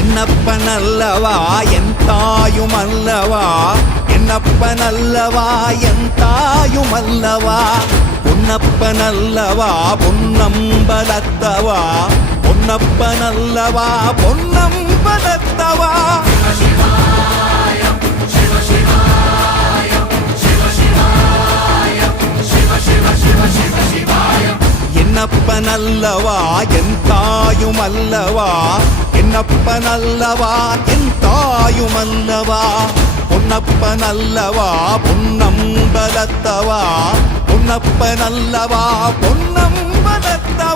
என்னப்பனல்லவா என் தாயுமல்லவா, என்னப்பனல்லவா என் தாயுமல்லவா, பொன்னப்பனல்லவா பொன்னம்பலத்தவா, பொன்னப்பனல்லவா பொன்னம்பலத்தவா. என்னப்பனல்லவா என் தாயுமல்லவா, என்னப்பனல்லவா என் தாயுமல்லவா, பொன்னப்பனல்லவா பொன்னம்பலத்தவா, பொன்னப்பனல்லவா பொன்னம்பலத்தவா.